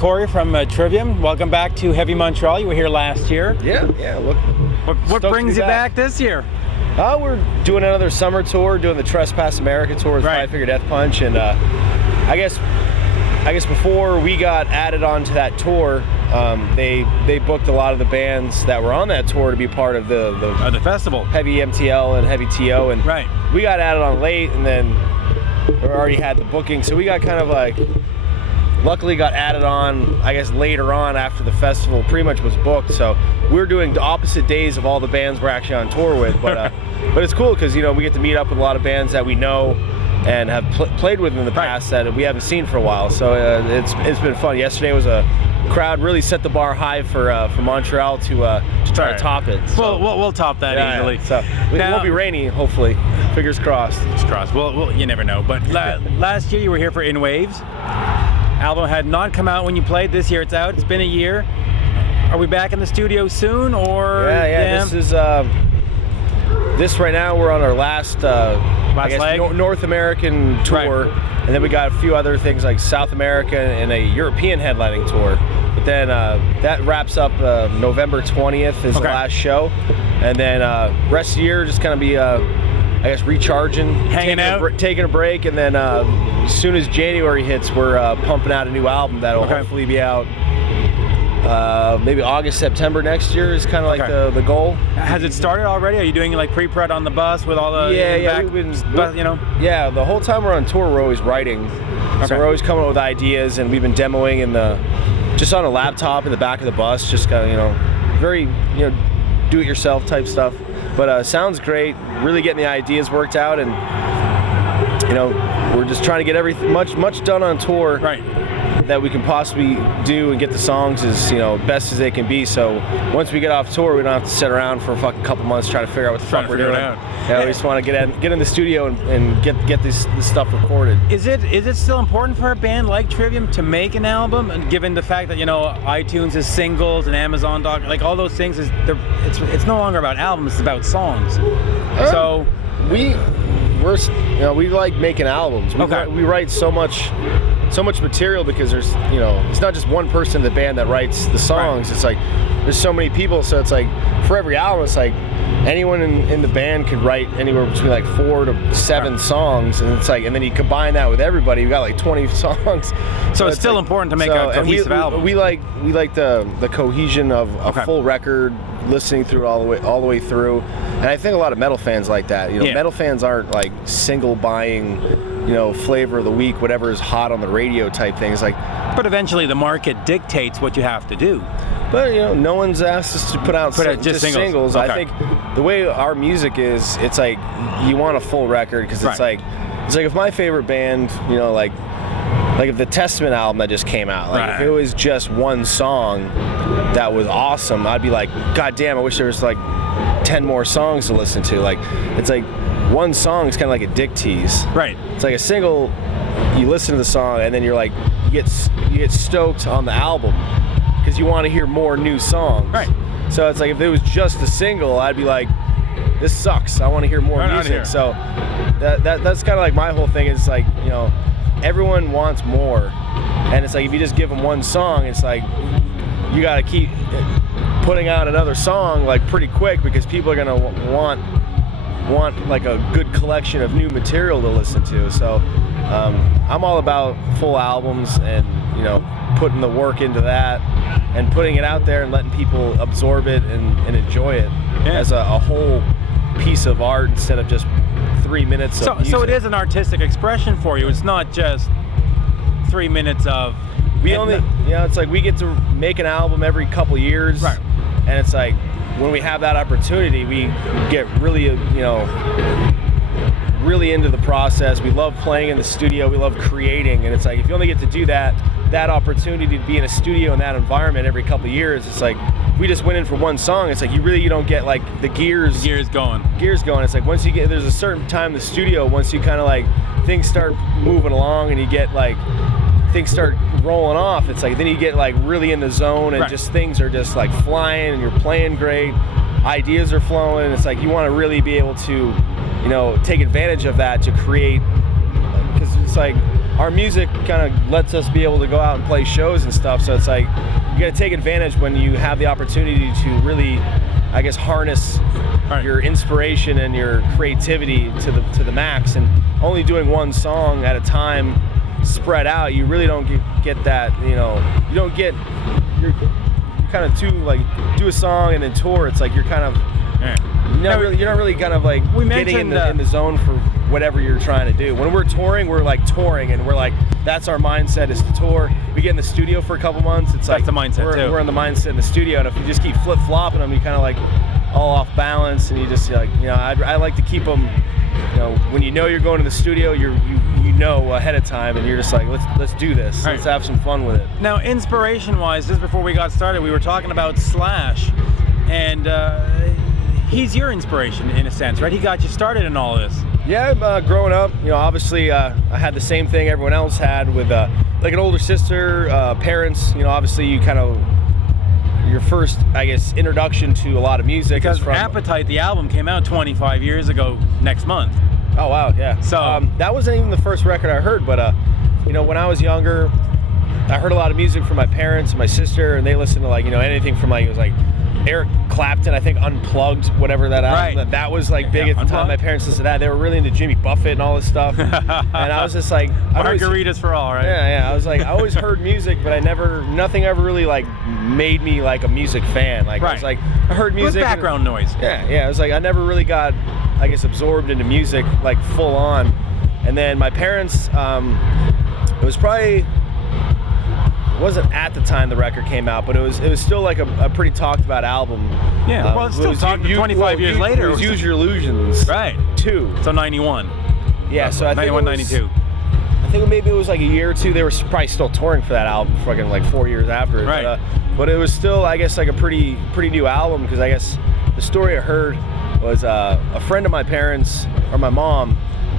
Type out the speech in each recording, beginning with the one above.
Corey from Trivium. Welcome back to Heavy Montreal. You were here last year. Yeah. Look, what brings you back this year? We're doing another summer tour, doing the Trespass America tour with Five Finger Death Punch, and I guess before we got added onto that tour, they booked a lot of the bands that were on that tour to be part of the festival, Heavy MTL and Heavy TO, and we got added on late, and then we already had the booking, so we got kind of like, luckily got added on, I guess, later on after the festival pretty much was booked. So we were doing the opposite days of all the bands we're actually on tour with, but it's cool because, you know, we get to meet up with a lot of bands that we know and have played with in the past that we haven't seen for a while. So it's been fun. Yesterday was a crowd, really set the bar high for Montreal to try to top it. So, we'll top that easily. So it won't be rainy, hopefully. Fingers crossed. Fingers crossed. Well, you never know. But last year you were here for In Waves. Album had not come out when you played. This year it's out. It's been a year. Are we back in the studio soon, or? Yeah. This is this right now. We're on our last leg? North American tour, and then we got a few other things like South America and a European headlining tour. But then that wraps up November 20th is the last show, and then rest of the year just kind of be I guess recharging, taking a break, and then as soon as January hits, we're pumping out a new album that'll hopefully be out maybe August, September next year is kind of like the goal. Has it started already? Are you doing like pre-prod on the bus with all the Yeah, the whole time we're on tour, we're always writing. So we're always coming up with ideas, and we've been demoing just on a laptop in the back of the bus, just kind of very do-it-yourself type stuff. But sounds great. Really getting the ideas worked out, and we're just trying to get everything much done on tour that we can possibly do and get the songs as best as they can be. So once we get off tour, we don't have to sit around for a fucking couple months trying to figure out what the fuck we're doing. Yeah, we just want to get in the studio and get this stuff recorded. Is it still important for a band like Trivium to make an album, and given the fact that iTunes is singles and Amazon Doc, like all those things it's no longer about albums, it's about songs. So we like making albums. We write so much material because there's it's not just one person in the band that writes the songs. It's like there's so many people, so it's like for every album it's like anyone in the band could write anywhere between like 4 to 7 songs, and it's like, and then you combine that with everybody, you got like 20 songs. So it's still important to make a cohesive album. We like the cohesion of a full record, listening through it all the way through, and I think a lot of metal fans like that. Metal fans aren't like single buying flavor of the week, whatever is hot on the radio type things. But eventually the market dictates what you have to do. But no one's asked us to put out just singles. I think the way our music is, it's like you want a full record, because it's like if my favorite band, like if the Testament album that just came out, if it was just one song that was awesome, I'd be like, God damn, I wish there was like 10 more songs to listen to. Like, it's like one song is kind of like a dick tease. It's like a single, you listen to the song and then you're like, you get stoked on the album because you want to hear more new songs. So it's like if it was just a single, I'd be like, this sucks, I want to hear more music. So that's kind of like my whole thing is like, everyone wants more, and it's like if you just give them one song, it's like you got to keep putting out another song like pretty quick, because people are gonna want like a good collection of new material to listen to. So I'm all about full albums and putting the work into that and putting it out there and letting people absorb it and enjoy it as a whole piece of art instead of just 3 minutes of music. So it is an artistic expression for you. It's not just 3 minutes of... it's like we get to make an album every couple years, and it's like when we have that opportunity, we get really, really into the process. We love playing in the studio. We love creating, and it's like if you only get to do that opportunity to be in a studio in that environment every couple of years, it's like we just went in for one song. It's like you don't get like the gears going. It's like once you get, there's a certain time in the studio, once you kind of like things start moving along and you get like things start rolling off, it's like then you get like really in the zone, and just things are just like flying and you're playing great, ideas are flowing. It's like you want to really be able to take advantage of that to create, because it's like our music kind of lets us be able to go out and play shows and stuff. So it's like you got to take advantage when you have the opportunity to really, I guess, harness your inspiration and your creativity to the max. And only doing one song at a time, spread out, you really don't get that. You know, you don't get. You're kind of too like do a song and then tour. It's like you're kind of. You're not really kind of like getting in the zone for whatever you're trying to do. When we're touring, we're like touring, and we're like, that's our mindset is to tour. We get in the studio for a couple months. It's that's like the mindset too. We're in the mindset in the studio, and if you just keep flip flopping them, you kind of like all off balance, and you just like, you know, I like to keep them. You know, when you know you're going to the studio, you know ahead of time, and you're just like, let's do this. Let's have some fun with it. Now, inspiration-wise, just before we got started, we were talking about Slash, and he's your inspiration in a sense, right? He got you started in all of this. Yeah, growing up, you know, obviously I had the same thing everyone else had with like an older sister, parents. You know, obviously you kind of your first, I guess, introduction to a lot of music. Because from Appetite, the album came out 25 years ago next month. Oh wow, yeah. So that wasn't even the first record I heard, but you know, when I was younger, I heard a lot of music from my parents and my sister, and they listened to like, you know, anything from like, it was like Eric Clapton, I think, Unplugged, whatever that album, that was like big at the time. My parents listened to that. They were really into Jimmy Buffett and all this stuff. And I was just like, margaritas for all, right? Yeah. I was like, I always heard music, but nothing ever really like made me like a music fan. Like I was like, I heard music. With background noise. Yeah. It was like I never really got, I guess, absorbed into music like full on. And then my parents, it was probably. It wasn't at the time the record came out, but it was still like a pretty talked about album. Yeah, well, it's still talked 25 years later. It was Use Your Illusions. Right. 2. So 91. Yeah, so I think 91, 92. I think maybe it was like a year or two. They were probably still touring for that album, fucking like 4 years after it. Right. But it was still, I guess, like a pretty new album, because I guess the story I heard was a friend of my parents, or my mom,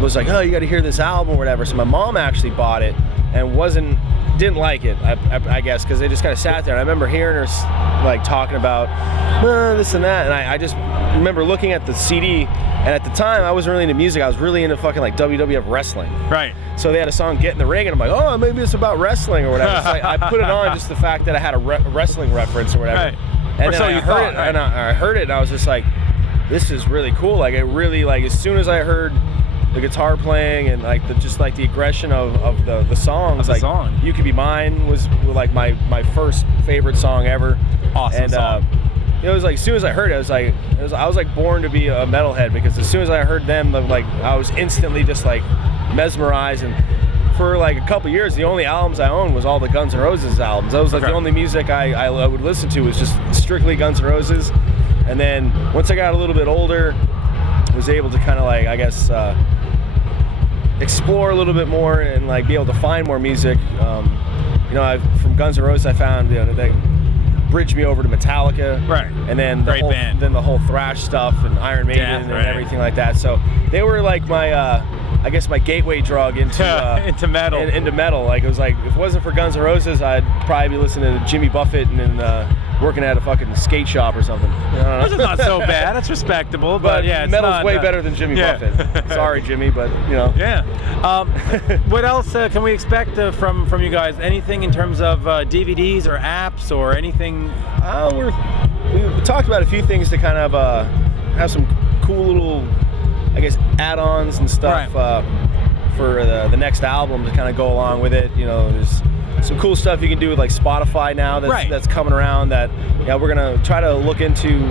was like, oh, you got to hear this album or whatever. So my mom actually bought it and didn't like it, I guess, because they just kind of sat there. And I remember hearing her like talking about this and that, and I just remember looking at the CD, and at the time I wasn't really into music. I was really into fucking like WWF wrestling. Right. So they had a song "Get in the Ring," and I'm like, oh, maybe it's about wrestling or whatever. It's like, I put it on just the fact that I had a wrestling reference or whatever. Right. And then I heard it, and I was just like, this is really cool. Like, it really, like, as soon as I heard the guitar playing and like the aggression of the songs, like "You Could Be Mine" was like my first favorite song ever. Awesome song. It was like, as soon as I heard it, I was like born to be a metalhead, because as soon as I heard them, like I was instantly just like mesmerized. And for like a couple years, the only albums I owned was all the Guns N' Roses albums. That was like the only music I would listen to, was just strictly Guns N' Roses. And then once I got a little bit older, I was able to kind of like, I guess, explore a little bit more and like be able to find more music. You know, from Guns N' Roses, I found, you know, they bridged me over to Metallica, right? And then the whole thrash stuff and Iron Maiden and everything like that. So they were like my, I guess, my gateway drug into into metal. Into metal. Like, it was like, if it wasn't for Guns N' Roses, I'd probably be listening to Jimmy Buffett and working at a fucking skate shop or something. Which is not so bad. That's respectable. But yeah, it's metal's way better than Jimmy Buffett. Sorry, Jimmy, but you know. Yeah. What else can we expect from you guys? Anything in terms of DVDs or apps or anything? We talked about a few things to kind of have some cool little, I guess, add-ons and stuff for the next album to kind of go along with it. You know, there's some cool stuff you can do with like Spotify now that's coming around, that we're gonna try to look into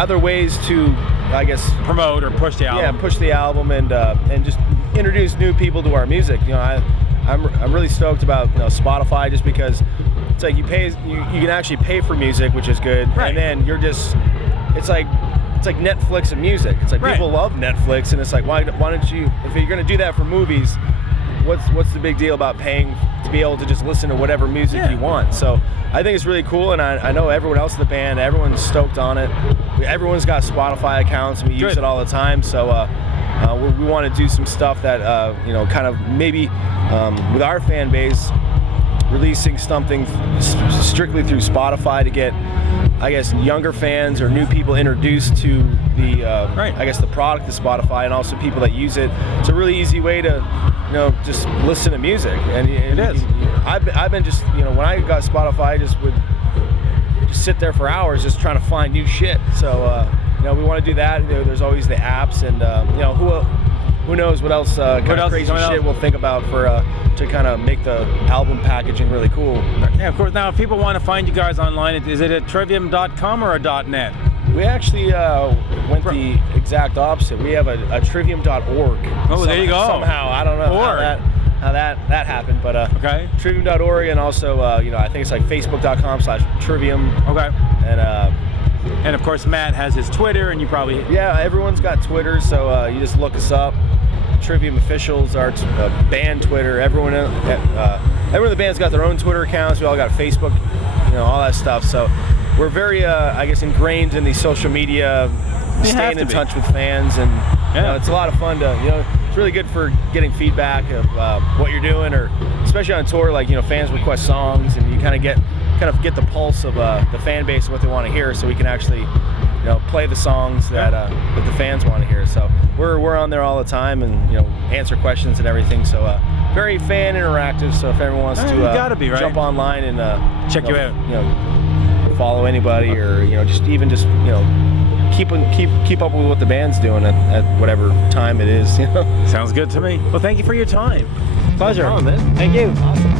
other ways to, I guess, promote or push the album. Yeah, push the album and just introduce new people to our music. You know, I'm really stoked about, you know, Spotify, just because it's like you can actually pay for music, which is good. Right. And then you're just, it's like Netflix and music. It's like people love Netflix, and it's like, why don't you, if you're gonna do that for movies, what's the big deal about paying to be able to just listen to whatever music you want? So I think it's really cool, and I know everyone else in the band, everyone's stoked on it. Everyone's got Spotify accounts, and we use it all the time. So we want to do some stuff that you know, kind of maybe with our fan base, releasing something strictly through Spotify to get I guess, younger fans or new people introduced to the, I guess, the product of Spotify, and also people that use it. It's a really easy way to, just listen to music. And it is. I've been just, when I got Spotify, I just would just sit there for hours just trying to find new shit. So, we want to do that. There's always the apps, and who knows what else kind of crazy shit we'll think about for to kind of make the album packaging really cool. Yeah, of course. Now, if people want to find you guys online, is it at trivium.com or a .net? We actually went the exact opposite. We have a trivium.org. Oh, there you go. Somehow, I don't know how that happened, but okay. Trivium.org, and also I think it's like facebook.com/trivium. Okay. And of course, Matt has his Twitter, and you probably... Yeah, everyone's got Twitter, so you just look us up. Trivium Officials, our band Twitter. Everyone in the band's got their own Twitter accounts. We all got Facebook, all that stuff. So we're very, I guess, ingrained in the social media, staying in touch with fans, and it's a lot of fun to, it's really good for getting feedback of what you're doing, or especially on tour, like, fans request songs, and you kind of get the pulse of the fan base and what they want to hear, so we can actually play the songs that the fans want to hear. So we're on there all the time, and answer questions and everything. So very fan interactive. So if everyone wants to jump online and check you out, follow anybody, or just keep up with what the band's doing at whatever time it is. Sounds good to me. Well, thank you for your time. Pleasure. No problem, man. Thank you. Awesome.